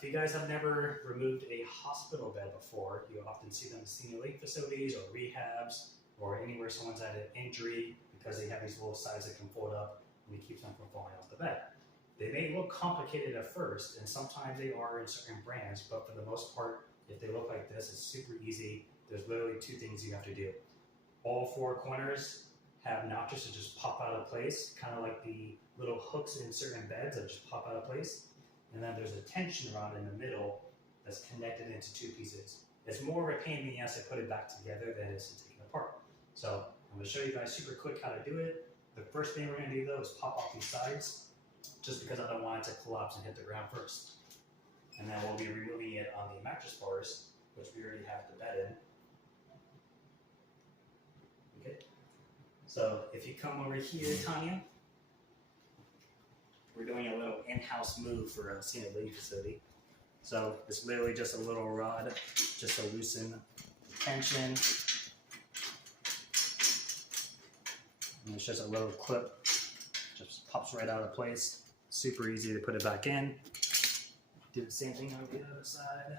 if you guys have never removed a hospital bed before, you often see them in senior living facilities or rehabs or anywhere someone's had an injury because they have these little sides that can fold up and it keeps them from falling off the bed. They may look complicated at first, and sometimes they are in certain brands, but for the most part, if they look like this, it's super easy. There's literally two things you have to do. All four corners have notches to just pop out of place, kind of like the little hooks in certain beds that just pop out of place. And then there's a tension rod in the middle that's connected into two pieces. It's more of a pain in the ass to put it back together than it is to take it apart. So I'm going to show you guys super quick how to do it. The first thing we're going to do though is pop off these sides, just because I don't want it to collapse and hit the ground first. And then we'll be removing it on the mattress bars, which we already have the bed in. Okay. So if you come over here, Tanya, we're doing a little in-house move for a senior living facility. So it's literally just a little rod, just to loosen the tension. And it's just a little clip, just pops right out of place. Super easy to put it back in. Do the same thing on the other side.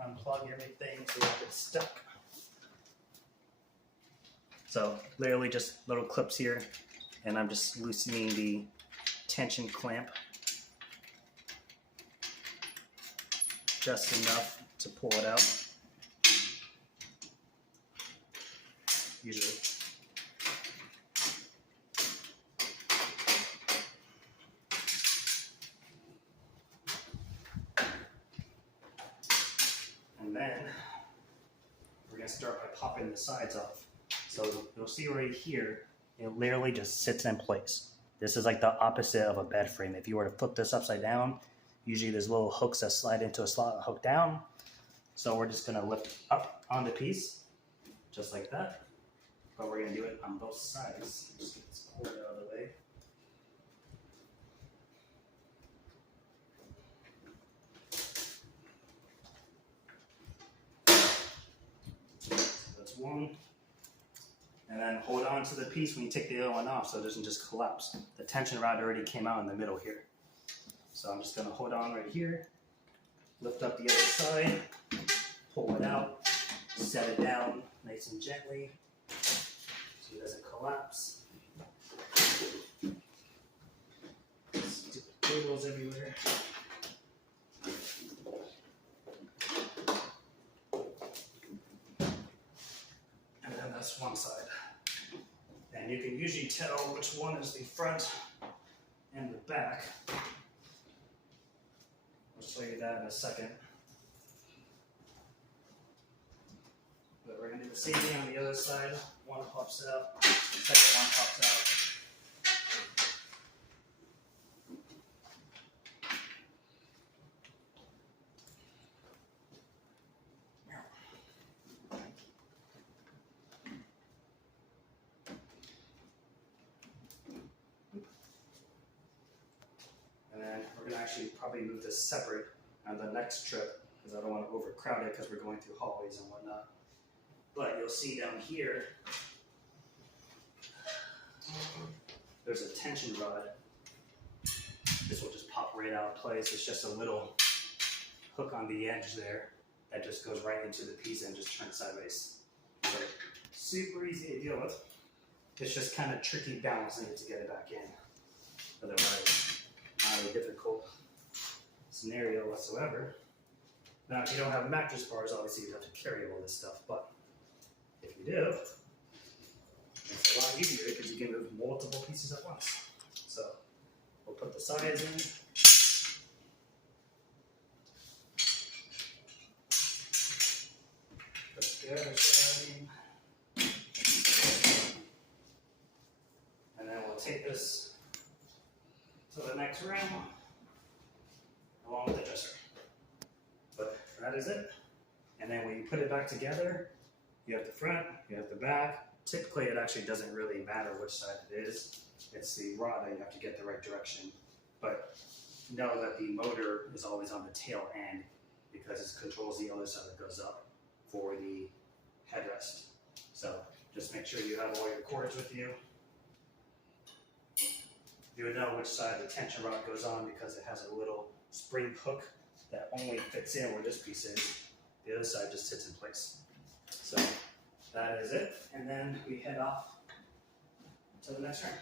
Unplug everything so you don't get stuck. So literally just little clips here, and I'm just loosening the tension clamp just enough to pull it out. Usually. And then we're going to start by popping the sides off. So you'll see right here, it literally just sits in place. This is like the opposite of a bed frame. If you were to flip this upside down, usually there's little hooks that slide into a slot and hook down. So we're just going to lift up on the piece, just like that. But we're going to do it on both sides. Just get this cord out of the way. That's one. And then hold on to the piece when you take the other one off so it doesn't just collapse. The tension rod already came out in the middle here. So I'm just going to hold on right here, lift up the other side, pull it out, set it down nice and gently so it doesn't collapse. Stupid cables everywhere. And then that's one side. And you can usually tell which one is the front and the back. I'll show you that in a second. But we're going to do the same thing on the other side. One pops out, second one pops out. We're going to actually probably move this separate on the next trip because I don't want to overcrowd it because we're going through hallways and whatnot. But you'll see down here, there's a tension rod. This will just pop right out of place. It's just a little hook on the edge there that just goes right into the piece and just turns sideways. So super easy to deal with. It's just kind of tricky balancing it to get it back in. Otherwise, not a difficult scenario whatsoever. Now, if you don't have mattress bars, obviously you have to carry all this stuff, but if you do, it's a lot easier because you can move multiple pieces at once. So we'll put the sides in. Put the other side in. And then we'll take this to the next room along with the dresser. But that is it. And then when you put it back together, you have the front, you have the back. Typically, it actually doesn't really matter which side it is. It's the rod that you have to get the right direction. But know that the motor is always on the tail end because it controls the other side that goes up for the headrest. So just make sure you have all your cords with you. You would know which side the tension rod goes on because it has a little spring hook that only fits in where this piece is. The other side just sits in place. So that is it. And then we head off to the next round.